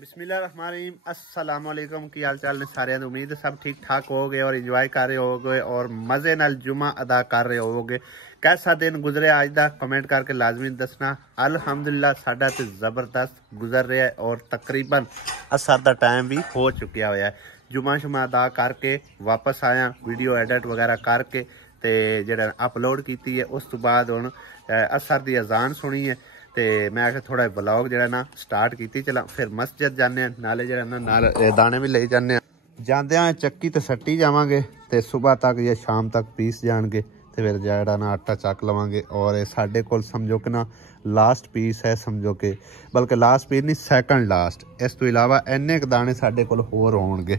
बिस्मिल्लाहिर्रहमानिर्रहीम अस्सलाम वालेकुम की हाल चाल ने सारे उम्मीद है सब ठीक ठाक हो गए और इंजॉय कर रहे होगे और मज़े नाल जुमा अदा कर रहे होगे। कैसा दिन गुजरे आज दा कमेंट करके लाजमी दसना। अल्हम्दुलिल्लाह साडा ते ज़बरदस्त गुजर रहा है और तकरीबन असर दा टाइम भी हो चुकिया हुआ है। जुमा शुमा अदा करके वापस आया वीडियो एडिट वगैरह करके ते जेड़ा अपलोड की है उस तो बाद हुण असर दी अजान सुनी है ते मैं आखिर थोड़ा ब्लॉग जरा ना स्टार्ट की चला फिर मस्जिद जाने नाले जरा ना नाल दाने भी ले जाने जाते हैं चक्की तो सट्टी जावांगे ते सुबह तक या शाम तक पीस जाएंगे तो फिर जरा ना आटा चक लवांगे और साडे कोल समझो कि ना लास्ट पीस है समझो कि बल्कि लास्ट पीस नहीं सैकंड लास्ट इस तो इलावा इन्ने क दाने साडे कोल होर होणगे।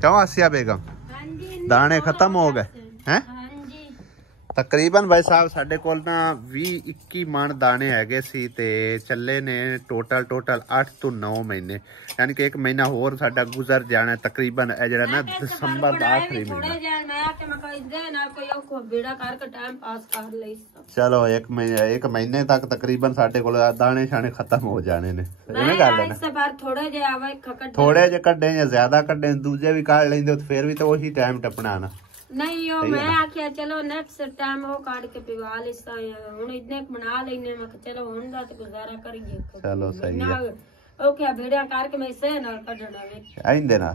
क्यों आसिया बेगम दाने खत्म हो गए हैं? तकरीबन भाई साहब साढ़े कोल ना 20-21 मन दाने हैगे सी ते चले ने टोटल 8 तो 9 महीने यानी कि एक महीना होर साडा गुजर जाना तकरीबन जरा ना दिसंबर का आखिरी महीना। चलो एक महीने तक तकरीबन साडे कोल दाने शाने खत्म हो जाने ने। गल है ना थोड़े जे कड्डे या ज्यादा कड्डे दूजे भी काट लेंदे फिर भी तो वही टाइम टपना ना नहीं यो मैं आखिया चलो नेक्स्ट टाइम वो काट के पिवा लिसा हुन इतने बना लेने मैं चलो हुन दा तो गुजारा करिए। चलो सही है ओके वीडियो करके मैं इसे ना कढना वे आइंदे ना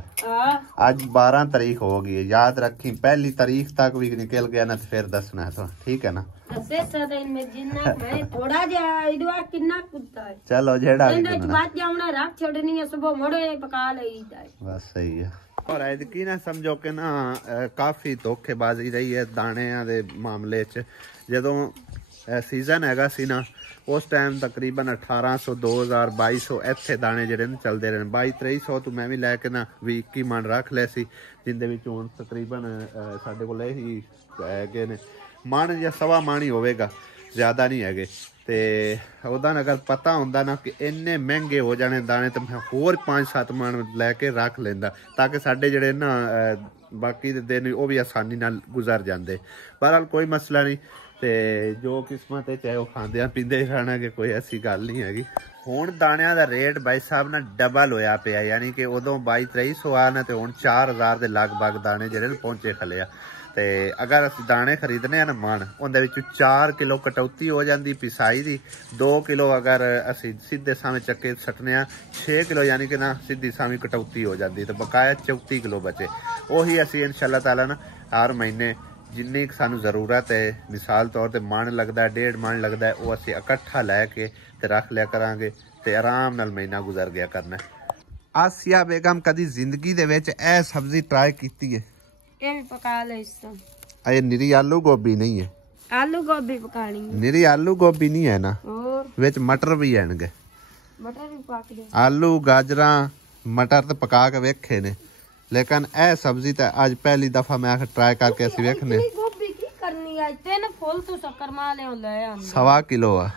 आज 12 तारीख हो गई है याद रखी पहली तारीख तक भी निकल गया ना फिर दसना है तो ठीक है ना। दसे सदा इन में जिन्ना मैं थोड़ा जा इदवा कितना कुत्ता है चलो जेड़ा इन बात जावना रख छोड़नी है सुबह मोड़े पका लई बस सही है। और ऐदकी ना समझो कि ना काफ़ी धोखेबाजी रही है दाने दे मामले च जदों सीजन हैगा सी ना उस टाइम तकरीबन 1800 2000 2200 इत्थे दाने जेडे चलते रहे 2200 तो मैं भी लैके ना 20-21 मन रख ले सी जिंदे विच हुण तकरीबन साडे कोल ही हैगे ने मन या सवा मन ही होवेगा ज़्यादा नहीं हैगे ते उदा अगर पता होंदा ना कि इन्ने महंगे हो जाने दाने तो मैं होर 5-7 मन लैके रख लेंदा ताकि साडे जेडे ना बाकी दे दिन वो भी आसानी नाल गुजर जाते। बहरहाल कोई मसला नहीं ते जो किस्मत है चाहे वो खांदे पींदे ही रहना कि कोई ऐसी गल नहीं हैगी। हुण दाणियां दा रेट भाई साहब ना डबल होया पिया यानी कि उदों 22-2300 आ ना ते हुण 4000 दे लगभग दाने जेडे पहुंचे खले आ ते अगर अस दाने खरीदने ना मन उहदे विच 4 किलो कटौती हो जाती पिसाई दी 2 किलो अगर असी सीधे सावें चक्के सटने 6 किलो यानी कि ना सीधी सावीं कटौती हो जाती तो बकाया 34 किलो बचे उही असी इंशाअल्लाह ताला ना हर महीने जिन्नी सानू जरूरत है मिसाल तौर पर मन लगता है 1.5 मन लगता है वो असी इकट्ठा लैके ते रख लिया करांगे ते आराम नाल महीना गुजर गया करना। आसिया बेगम कदी जिंदगी दे विच ए सब्जी ट्राई कीती है? ये भी पका ले इसको। ये निरी आलू गोभी नहीं है? आलू गोभी पकानी है। निरी आलू गोभी नहीं है ना और विच मटर भी हैनगे मटर भी पक दे आलू गाजरा मटर तो पका के वेखे ने लेकिन ए सब्जी तो आज पहली दफा मैं ट्राई करके असी वेखने। गोभी की करनी है तेन फुल तो शक्कर माले ले 1.25 किलो आ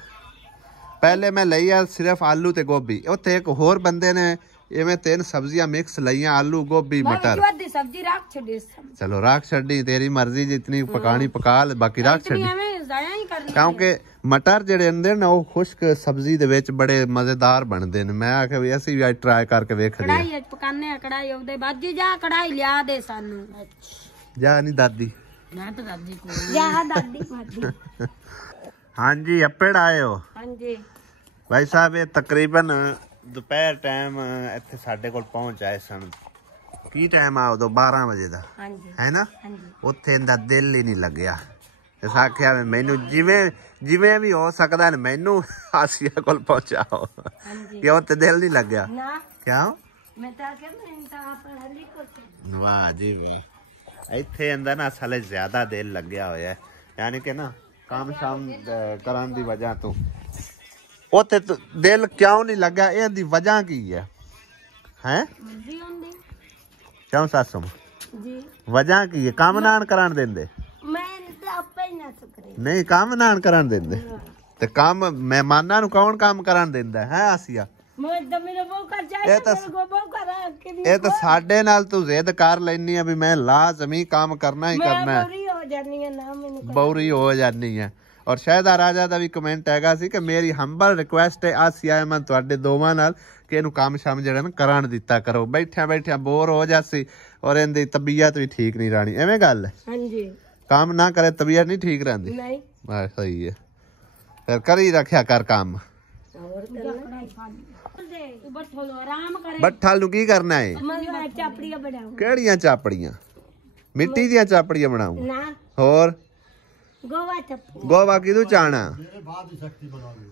पहले मैं लई आ सिर्फ आलू ते गोभी उत्थे एक होर बंदे ने इवें 3 सब्जियां मिक्स लईयां आलू गोभी मटर सब्जी रख छड़ी चलो रख छड़ी तेरी मर्जी जितनी पकानी पका ले बाकी रख छड़ी क्योंकि मटर जेडे हुंदे ना वो खुश्क सब्जी दे विच बड़े मजेदार बनदे ने। मैं आखे भी असी भी ट्राई करके वेखदे कढ़ाई पकाने कढ़ाई ओदे बाजी जा कढ़ाई लिया दे सानू जा नहीं दादी मैं तो दादी को जा दादी हां जी अपेड़ आए हो? हां जी भाई साहब ये तकरीबन दोपहर टाइम इत्थे साडे कोल पहुंच आए सन की टाइम आ उदो 12 बजे दा है ना उत्थे इंदा दिल ही नहीं लग्या इस आख्या मैनू जिवें भी हो सकदा है मैनू आसिया कोल पहुंचाओ कि उत्थे दिल नहीं लग्या क्या मैं तो आखे मैं तो पढ़ा लिखो वाह जी वाह इत्थे इंदा ना साले ज्यादा दिल लग्या होया यानी कि ना काम शाम करन दी वजह तो उत्थे तो दिल क्यों नहीं लगा इहदी वजह की है हैं क्यों सासू जी वजह की है काम नान करान देंदे नहीं काम नान करान देंदे ते काम मेहमानां नूं कौन काम करान देंदा है आसिया ये तो साडे नाल तू जिद कर लैनी है भी मैं लाजमी काम करना ही करना है बौरी हो जानी है। और शायदा राजा का भी कमेंट हैगा सी कि मेरी हंबल रिक्वेस्ट है आसिया अहमद तुहाडे दोवां नाल कि इनू काम शाम जड़ा ना करान दिता करो, बैठिया बैठिया बोर हो जासी और इनदी तबीयत भी ठीक नहीं रहनी। एवें गल है? हां जी, काम ना करे तबीयत नहीं ठीक रहंदी। नहीं बस सही है, फिर करी रखया कर काम। और बट्ठल की करना है? केड़ियां चापड़ियां? मिट्टी दियां चापड़ियां बनाऊं ना? और गोवा किदू चाहना?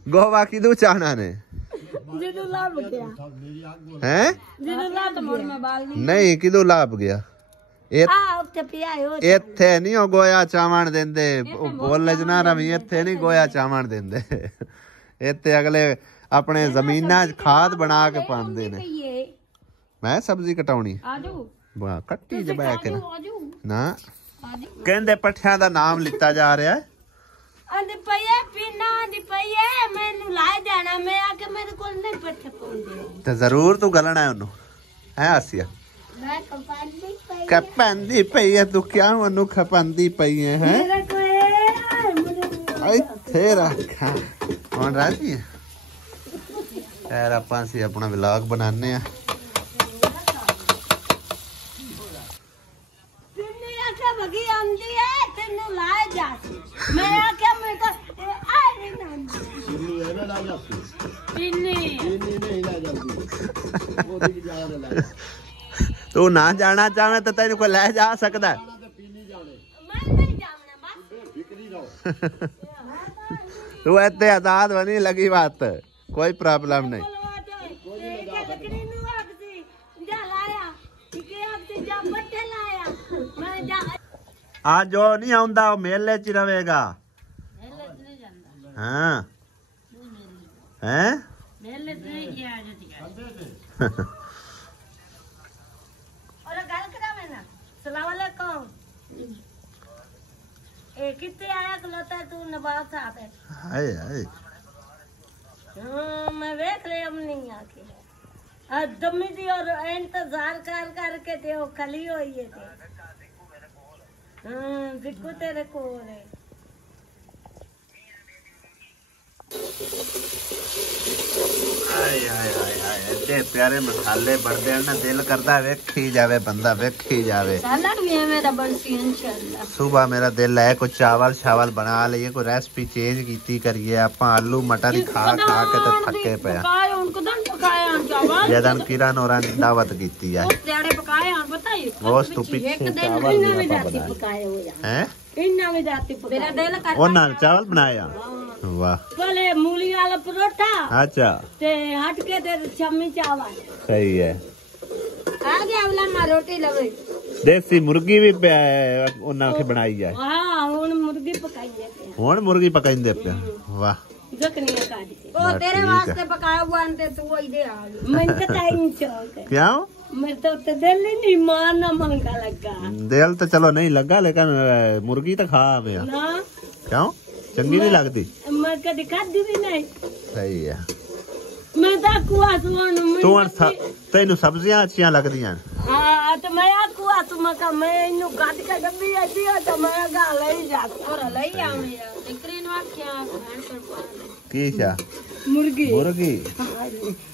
गोवा किदू चाहना ने? हैं? नहीं किदू लाभ गया? इत्थे नहीं हो गोया चावण देंदे, बोले च ना रवी, इत्थे नहीं गोया चावण देंदे। इत्थे अगले अपने जमीना खाद बना के पांदे ने। मैं सब्जी कटाउनी वाह कट्टी च बैठ के ना कहंदे पट्ठियां दा नाम लिता जा रहा है। आंदे पईए पीना आंदी पईए मैनू लाए जाना, मैं आके मेरे कोल नहीं पट्ठे पाउंदे ते जरूर तू गलना है ओनू है आसिया। मैं खपांदी पई है तू क्या ओनू खपांदी पई है मेरे को इत्थे रखा कौन राजी है यार। आपां सी अपना व्लॉग बनाने आ। तू ना जाना चाहे तो तेन को ले जा सकता है। तू इतने आजाद बनी लगी बात, कोई प्रॉब्लम नहीं। आज जो नहीं आंदा मेले च रहेगा। हाँ हैं कितने आया खलोता तू नवाब साहब है। हाय हाय मैं देख ले अब नहीं आके दमी दी और इंतजार कर करके थे वो खली हुई है थे। बिल्कुल तेरे को है प्यारे मसाले बढ़ते हैं ना, दिल करता है वेखी जावे बंदा, वेखी जावे। सलाद भी है मेरा बनसी इंशाल्लाह। सुबह मेरा दिल है कुछ चावल शावल बना लिए, कोई रेसिपी चेंज कीती करिए। आप आलू मटर ही खा खा के तो थके पे जदन किरण और दावत की है उस तो पीछे चावल बनाया। वाह पहले मूली वाला परोठा। अच्छा ते हट के ते छम्मी चावल। सही है। आ गया वाला रोटी लगे। देसी मुर्गी भी उन्ना के बनाई है। हां हुन मुर्गी पकाइंदे पे। हुन मुर्गी पकाइंदे पे। वाह जकनिया काट के ओ तेरे वास्ते पकाया हुआ अंते तू वही दे आ गई। मैं तो टाइम चौक क्या मैं तो दिल ही नहीं मारना मंगा लगा। दिल तो चलो नहीं लगा लेकिन मुर्गी तो खा गया ना। क्यों चंगी नहीं लगती? मैं कभी खाधी भी नहीं। सही है। मैं तो कुआ तू तेन सब्जियां अच्छियां लगदियां। हां तो मैं कुआ तू मका मैं इनु काट के डब्बी आती है तो मैं गा ले जा और ले आवे यार इकरे नु आख्या खान कर की छा मुर्गी मुर्गी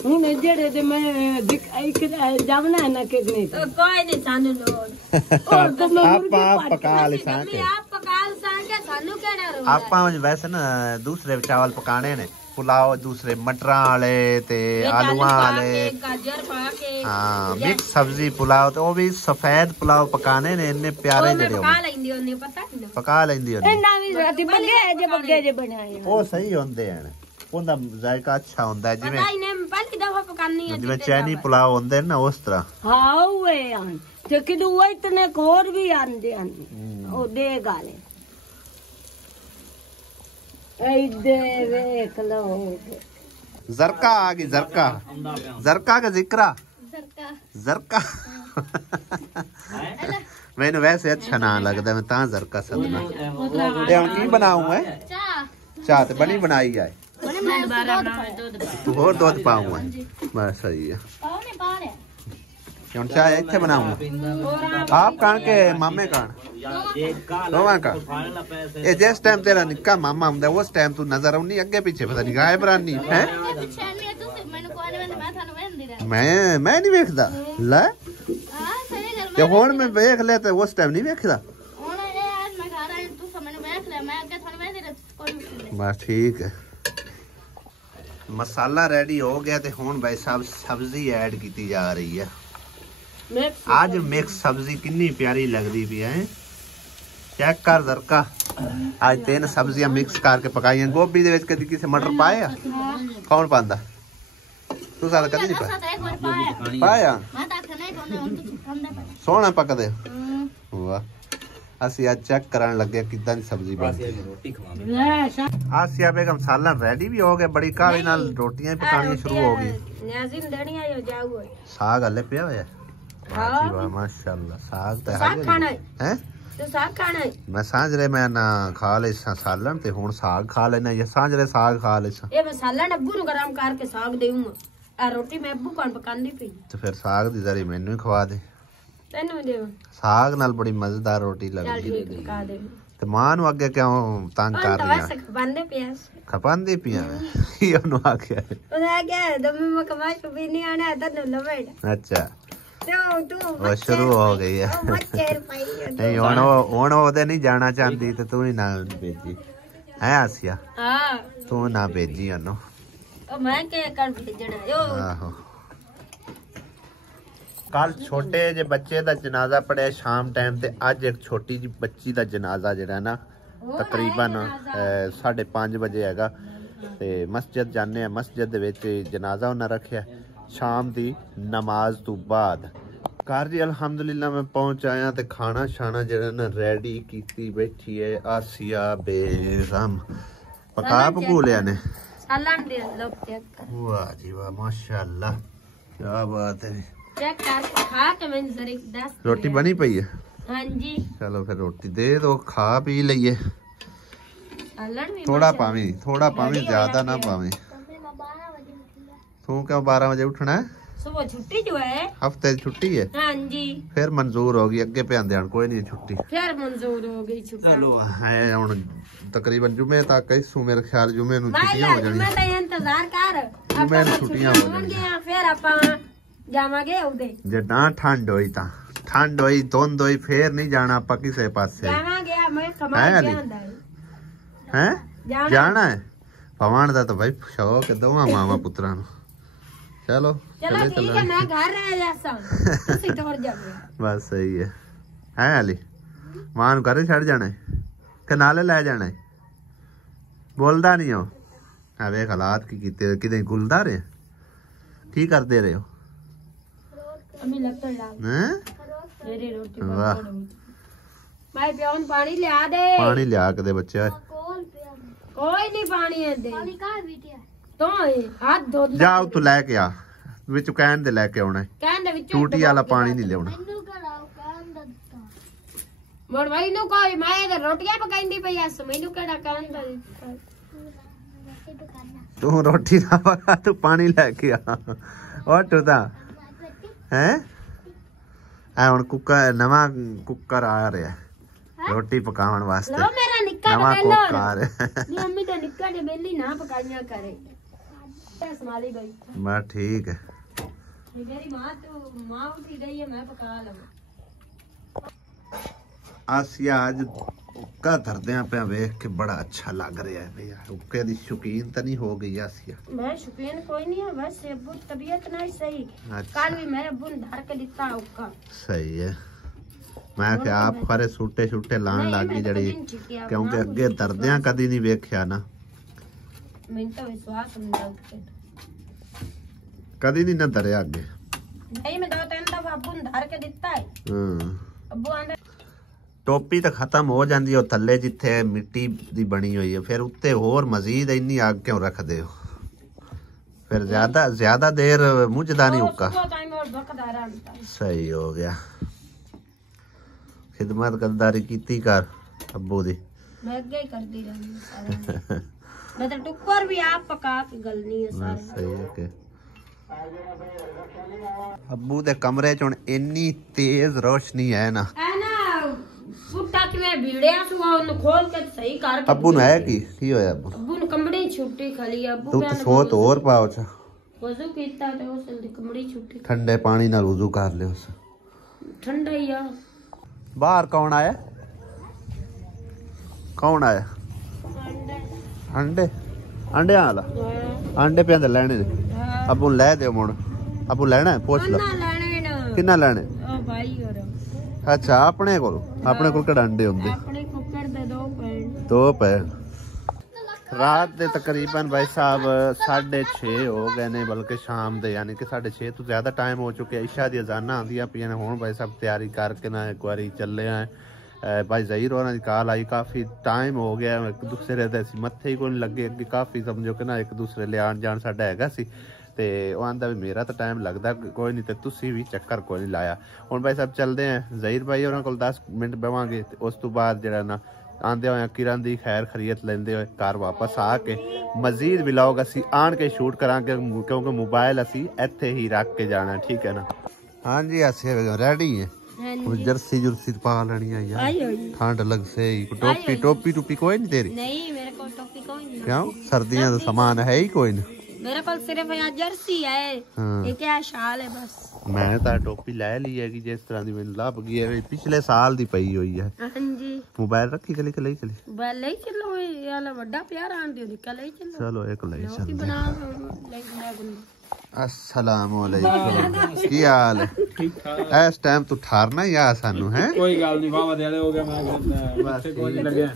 हुन जेड़े दे मैं एक जावना ना के नहीं कोई नहीं सानू लोड और तो मैं आप पका ले साके आप पका साके सानू केड़ा रो आपा वैसे ना दूसरे चावल पकाने ने पुलाव दूसरे मटरा वाले ते आलूआ वाले गाजर पा के हां मिक्स सब्जी पुलाव तो वो भी सफेद पुलाव पकाने ने इतने प्यारे जड़े पका लेंदी ओने पता पका लेंदी ओने ना भी राती बगे जे बनाए वो सही होंदे हैं उनका जायका अच्छा होंदा है जिवें पता ही पहली दफा पकानी है जिवें चैनी पुलाव होंदे ना उस तरह। हां वे आन ते किदू वो इतने खोर भी आंदे आन ओ दे गाले जरका आ गई जरका जरका का जिक्रा जरका मैंने वैसे अच्छा ना लगता मैं ता जरका सदना ये हम की बनाऊं है चाह ते बनी बनाई है और दूध पाऊंगा बस सही है क्यों चाय इत्थे बनाऊंगा आप कान के मामे कान रोवा का ये जिस टाइम तेरा निक्का मामा हुंदा उस टाइम तू नजर आउनी अगे पीछे पता नहीं गायब रानी है मैं नहीं वेखदा ले ते हुण मैं वेख ले ते उस टाइम नहीं वेखदा बस ठीक है मसाला रेडी हो गया ते हुण भाई साहब सब्जी ऐड की जा रही है आज मिक्स सब्जी कितनी प्यारी लगदी पई है चेक कर जरका आज 3 सब्जियां मिक्स करके पकाई गोभी दे विच कदी किसे मटर पाया कौन पांदा तू सारा कदी नहीं पाया सोना पकदे वाह ਅਸੀਂ ਅੱਜ ਚੈੱਕ ਕਰਨ ਲੱਗੇ ਕਿਦਾਂ ਦੀ ਸਬਜ਼ੀ ਬਣਦੀ ਰੋਟੀ ਖਵਾਵਾਂਗੇ ਆਸਿਆ ਬੇਗਮ ਸਾਲਨ ਰੈਡੀ ਵੀ ਹੋ ਗਏ ਬੜੀ ਕਾਲੀ ਨਾਲ ਰੋਟੀਆਂ ਪਕਾਉਣੀਆਂ ਸ਼ੁਰੂ ਹੋ ਗਈ ਨਿਆਜ਼ਿਨ ਦੇਣੀ ਆਇਓ ਜਾਓ ਸਾਗ ਹਲੇ ਪਿਆ ਹੋਇਆ ਵਾਹ ਜੀ ਵਾਹ ਮਾਸ਼ਾਅੱਲਾ ਸਾਗ ਤਾਂ ਹੈ ਤੇ ਸਾਗ ਖਾਣਾ ਮੈਂ ਸਾਂਝਰੇ ਮੈਂ ਨਾ ਖਾ ਲੈ ਸਾਲਨ ਤੇ ਹੁਣ ਸਾਗ ਖਾ ਲੈਣਾ ਇਹ ਸਾਂਝਰੇ ਸਾਗ ਖਾ ਲੈ ਇਹ ਮੈਂ ਸਾਲਨ ਅੱਬੂ ਨੂੰ ਗਰਮ ਕਰਕੇ ਸਾਗ ਦੇਊਂਗਾ ਆ ਰੋਟੀ ਮੈਂ ਅੱਬੂ ਕੋਲ ਪਕਾਉਂਦੀ ਪਈ ਤੇ ਫਿਰ ਸਾਗ ਦੀ ਜ਼ਰੀ ਮੈਨੂੰ ਹੀ ਖਵਾ ਦੇ ਤੈਨੂੰ ਦੇਵਾਂ ਸਾਗ ਨਾਲ ਬੜੀ ਮਜ਼ੇਦਾਰ ਰੋਟੀ ਲੱਗਦੀ ਹੈ ਤੇ ਮਾਂ ਨੂੰ ਅੱਗੇ ਕਿਉਂ ਤੰਗ ਕਰ ਰਹੀ ਹੈ ਖਪਾਂਦੇ ਪਿਆ ਇਹ ਉਹਨੂੰ ਆਖਿਆ ਉਹ ਆ ਗਿਆ ਦਮੇ ਮੈਂ ਕਮਾਈ ਵੀ ਨਹੀਂ ਆਣਾ ਤੈਨੂੰ ਲਵੇੜ ਅੱਛਾ ਉਹ ਸ਼ੁਰੂ ਹੋ ਗਈ ਹੈ ਨਹੀਂ ਹੁਣ ਉਹਦੇ ਨਹੀਂ ਜਾਣਾ ਚਾਹੁੰਦੀ ਤੇ ਤੂੰ ਹੀ ਨਾ ਭੇਜੀ ਹੈ ਆਸਿਆ ਹਾਂ ਤੂੰ ਨਾ ਭੇਜੀ ਉਹਨੂੰ ਉਹ ਮੈਂ ਕਿ ਕਰ ਭੇਜਣਾ ਆਹੋ ਕੱਲ ਛੋਟੇ ਜੇ ਬੱਚੇ ਦਾ ਜਨਾਜ਼ਾ ਪੜਿਆ ਸ਼ਾਮ ਟਾਈਮ ਤੇ ਅੱਜ ਇੱਕ ਛੋਟੀ ਜੀ ਬੱਚੀ ਦਾ ਜਨਾਜ਼ਾ ਜਿਹੜਾ ਨਾ ਤਕਰੀਬਨ 5:30 ਵਜੇ ਹੈਗਾ ਤੇ ਮਸਜਿਦ ਜਾਂਦੇ ਆ ਮਸਜਿਦ ਦੇ ਵਿੱਚ ਜਨਾਜ਼ਾ ਉਹਨਾਂ ਰੱਖਿਆ ਸ਼ਾਮ ਦੀ ਨਮਾਜ਼ ਤੋਂ ਬਾਅਦ ਘਰ ਜੀ ਅਲਹਮਦੁਲਿਲਾ ਮੈਂ ਪਹੁੰਚ ਆਇਆ ਤੇ ਖਾਣਾ ਛਾਣਾ ਜਿਹੜਾ ਨਾ ਰੈਡੀ ਕੀਤੀ ਬੈਠੀ ਹੈ ਆਸਿਆ ਬੇਗਮ ਪਕਾ ਪਕੂ ਲਿਆ ਨੇ ਸਾਲਨ ਦੇ ਲੋਕ ਚੈੱਕ ਵਾਹ ਜੀ ਵਾਹ ਮਾਸ਼ਾਅੱਲਾ ਕੀ ਬਾਤ ਹੈ चेक करके खा के मैं जरा दस रोटी बनी पई है हां जी चलो फिर रोटी दे दो खा पी लइए थोड़ा पावी ज्यादा ना पावी तू क्यों 12 बजे उठना है सुबह छुट्टी जो है हफ्ते की छुट्टी है हां जी फिर मंजूर होगी अगे पे आंदे कोई नहीं छुट्टी फिर मंजूर हो गई छुट्टी चलो है हुन तकरीबन जुमे तक इसू मेरे ख्याल जुमे नु छुट्टियां हो जानी मैं तो इंतजार कर जुमे नु छुट्टियां हो जानी फिर आपा ਜਾਵਾਂਗੇ ਉਹਦੇ ਜਦਾਂ ਠੰਡ ਹੋਈ ਧੁੰਦ ਹੋਈ ਫੇਰ ਨਹੀਂ ਜਾਣਾ ਆਪਾਂ ਕਿਸੇ ਪਾਸੇ ਜਾਵਾਂਗੇ ਮੈਂ ਕਮਾਲ ਜਾਂਦਾ ਹੈ ਜਾਣਾ ਹੈ ਪਵਨ ਦਾ ਤਾਂ ਭਾਈ ਸ਼ੌਕ ਦੋਵਾਂ ਮਾਵਾ ਪੁੱਤਰਾਂ ਨੂੰ ਚਲੋ ਠੀਕ ਹੈ ਮੈਂ ਘਰ ਰਹਿ ਜਾਸਾਂ ਤੁਸੀਂ ਟੁਰ ਜਾਓ ਬਸ ਸਹੀ ਹੈ ਅਲੀ ਮਾਂ ਨੂੰ ਘਰੇ ਛੱਡ ਜਾਣਾ ਕਿ ਨਾਲੇ ਲੈ ਜਾਣਾ ਬੋਲਦਾ ਨਹੀਂ ਹੋ ਆ ਵੇਖ ਹਾਲਾਤ ਕੀ ਕੀਤੇ ਕਿਤੇ ਗੁਲਦਾਰ ਹੈ ਕੀ ਕਰਦੇ ਰਹੇ ਹੋ अम्मी लगता है हैं मेरी रोटी वाह भाई प्यान पानी ले आ दे पानी ले आ के दे बच्चे कोई नहीं पानी है दे पानी का बिटिया तो हाथ धो जाओ तू लेके आ विच कैन दे लेके आना कैन दे विच टूटी वाला पानी नहीं लेना मैनू कराओ कैन दत्ता मोर भाई नु कोई मैं ते रोटियां पकाईंदी पई अस मैनू केड़ा कैन दा तू रोटी ना पका तू पानी लेके आ उठ ता है कुकर नवा कुकर आ रहा है रोटी पकावन वास्ते नवा कुकर आ रहा है मम्मी तो निक्का जे बेली ना पकाइयां करे संभाली गई बस ठीक है मेरी मां उठी गई है मैं पका लूं आसिया आज उक्का धरदे पे वेख के बड़ा अच्छा लग रहा है भैया उक्के दी शौकीन तो नहीं हो गई आसिया मैं शौकीन कोई नहीं है बस अब्बू तबीयत नहीं सही कल भी मैं अब्बू ने धर के दिता उक्का सही है मैं क्या आप खरे सूटे छूटे लान लागी जड़ी क्योंकि अगे दर्दियां कदी नहीं वेख्या ना मैं तो विश्वास नहीं कदी नहीं ना दरिया अगे नहीं मैं 2-3 दफा अब्बू ने धर के दिता है अब्बू आंदे टोपी तो खत्म हो जाती है थले जिथे मिट्टी दी बनी हुई है फिर उत्ते होर मजीद इन्नी आग क्यों रखते हो फिर ज्यादा देर मुझदा नहीं उक्का सही हो गया खिदमत गद्दारी कीती कर अब्बू दी मैं अगे ही करती रहनी मैं तो टुक्कर भी आप पका के गलनी है सारे सही है के अब्बू दे कमरे च हुण इन्नी तेज रोशनी है ना सुट्टा किवें भीड़िया सुआ उन खोल के सही कर अब्बू ने है की होया अब्बू ने कंबड़ी छुट्टी खाली अब्बू तू तो सो तो और पाओ छ वजू कीता ते उस दी कमड़ी छुट्टी ठंडे पानी नाल वजू कर ले उस ठंडा ही आ बाहर कौन आया अंडे अंडे आला अंडे पे अंदर लेने ने अबू ले दे मुड़ अबू लेना है पूछ लो कितना लेने ओ भाई और अच्छा अपने को केड़ा अंडे होंदे अपने कुकर दे 2 पैन रात दे तकरीबन भाई साहब 6:30 हो गए ने बल्कि शाम दे यानी कि 6:30 तो ज्यादा टाइम हो चुके इशा दी अजाना आंदियां पियां ने हुण भाई साहब तैयारी करके ना एक बारी चले आए भाई ज़हीर होना की कॉल आई काफ़ी टाइम हो गया एक दूसरे दे मत्थे ही कोई नहीं लगे अगे काफ़ी समझो कि ना एक दूसरे ले आन जान साडा हैगा सी ते वो आंदा भी मेरा तो टाइम लगता कोई नहीं तो तुसी भी चक्कर कोई नहीं लाया हुण भाई साहब चलते हैं ज़हीर भाई होरां कोल 10 मिनट बवांगे ते उस तो बाद जिहड़ा ना आंदे होए किरण दी खैर खरीयत लेंदे होए घर वापस आके मजीद व्लॉग असी आन के शूट करांगे क्योंकि मोबाइल असी इत्थे ही रख के जाना ठीक है ना। हाँ जी असी रेडी है जर्सी जुर्सी पा लेनी है यार ठंड लग से टोपी कोई नहीं तेरी नहीं मेरे को टोपी कोई नहीं क्यों सर्दियां का सामान है ही कोई नहीं मेरे को सिर्फ यहाँ जर्सी है एक क्या शाल है बस मैंने तो टोपी ले ली है कि जिस तरह दी मैंने लभ गई है पिछले साल दी पई हुई है। हां जी मोबाइल रखी कली मोबाइल ले चलो याला बड़ा प्यारा आन दियो निकल ले चलो एक ले चल बना ले अस्सलाम वालेकुम की हाल है ठीक ठाक इस टाइम तू ठारना ही आ सानू है कोई गल नहीं बाबा दे हो गया मैं बस कोई नहीं लगे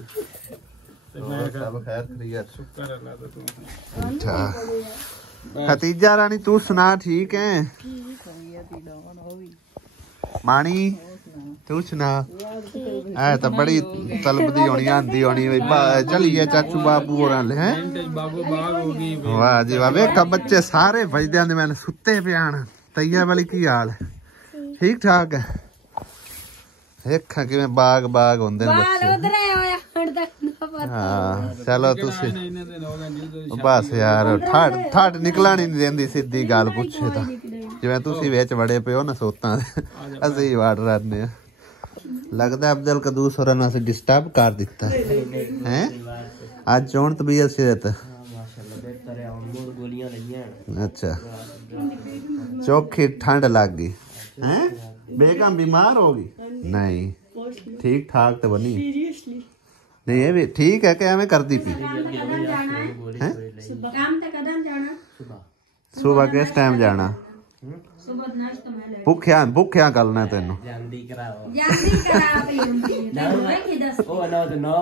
सब खैर खैरियत शुक्र अल्लाह दा तू अच्छा खतीजा रानी तू सुना ठीक है मानी तू सुना है तो बड़ी तलबदी होनी आंदी होनी चलिए चाचू बाबू और हैं वाह जी वाह वेख बच्चे सारे बजदे आंदे मैंने सुते पे आन तैया वाली की हाल है ठीक ठाक है देखा कि बाग होंदे बच्चे हाँ चलो तुसी बस यार ठट निकला नहीं देंदी सीधी गल पूछे तो जिवें तुसी विच वड़े पे हो ना सोतां असीं वाड़ रहने लगता अब्दुल कदूस होरां ने डिस्टर्ब कर दिता है आज चोन तबीयत सेहत अच्छा चौखी ठंड लग गई है बेगम बीमार होगी नहीं ठीक ठाक तो बनी नहीं ये भी ठीक है क्या मैं कर दी पी सुबह किस टाइम जाना भुखिया करना तेन 9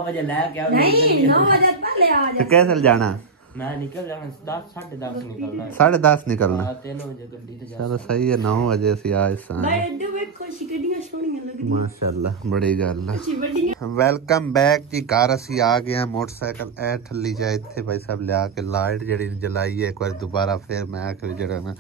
बजे कैसे जाना मैं निकल जाना 10:30 निकलना 10:30 निकलना 3 बजे गड्डी ते चलो सही है 9 बजे असी आए माशाल्लाह बड़ी गल है। वेलकम बैक जी घर असी आ गए हैं मोटरसाइकिल ए ठल्ली जाए इत्थे भाई साहब लिया के लाइट जेड़ी जलाई है एक बार दोबारा फिर मैं आके जेड़ा ना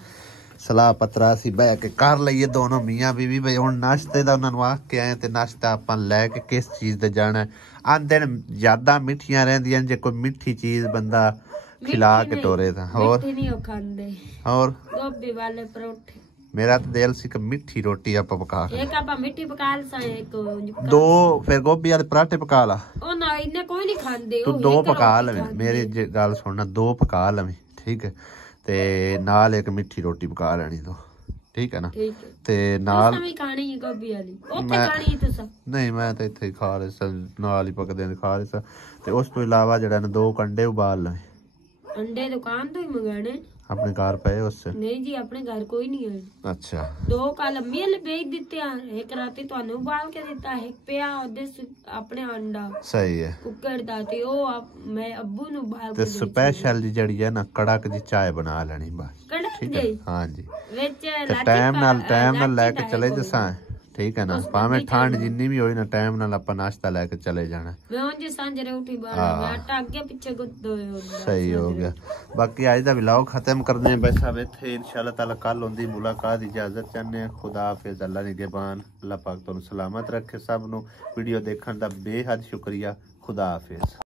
सलाह पत्रा असी बह के कर लईए दोनों मियाँ बीवी भाई हुण नाश्ते दा उन्हां नूं आख के आए ते नाश्ता आपां लैके किस चीज़ ते जाना है आंदे ने यादां मिठियां रहिंदियां जे कोई मिठी चीज़ बंदा खिला के टोरे था और गोभी वाले परोठे मेरा तो दिल सी कि मिठी रोटी आप पका एक आप मिठी पका एक दो फिर गोभी वाले पराठे पका ला ओ ना इन्ने कोई नहीं खांदे तू 2 पका ले मेरी गल सुनना 2 पका ले ठीक है ते नाल एक मिठी रोटी पका लेनी तो ठीक है ना ते नाल खानी है गोभी वाली ओथे खानी है तुसा नहीं मैं तो इत्थे खा रहा नाल ही पकदे खा रहा ते उस तो इलावा जेड़ा ना 2 अंडे उबाल ले अंडे दुकान तो ही मंगाने अपने घर पे उससे नहीं जी अपने घर कोई नहीं है अच्छा 2 कल मेल बेच दिते हैं एक राती ਤੁਹਾਨੂੰ उबाल के देता है ਪਿਆ ਉਹਦੇ ਆਪਣੇ अंडा सही है कुकर ਦਾ ਤੇ ਉਹ ਮੈਂ ਅੱਬੂ ਨੂੰ ਉਬਾਲ ਤੇ ਸਪੈਸ਼ਲ ਜਿਹੜੀ ਹੈ ਨਾ ਕੜਕ ਦੀ ਚਾय ਬਣਾ ਲੈਣੀ ਬਸ ਕੜਕ ਠੀਕ ਹੈ ਦੀ ਹਾਂ ਜੀ ਵਿੱਚ ਟਾਈਮ ਨਾਲ ਲੈ ਕੇ ਚਲੇ ਜਸਾਂ ठीक है ना भावे ठंड जिन्नी भी होई ना टाइम नाल अपन नाश्ता लेके चले जाना मैं उंजे सांजरे उठी बाहर मैं आटा आगे पीछे गुद्दो हो सही हो गया। बाकी आज दा व्लॉग खत्म करने हैं बस अब इत्थे इंशाल्लाह ताला कल होंदी मुलाकात इजाजत चाहने खुदा हाफिज अल्लाह निगहबान अल्लाह पाक तुहानू सलामत रखे सब नू वीडियो देखने दा बेहद शुक्रिया खुदा हाफिज।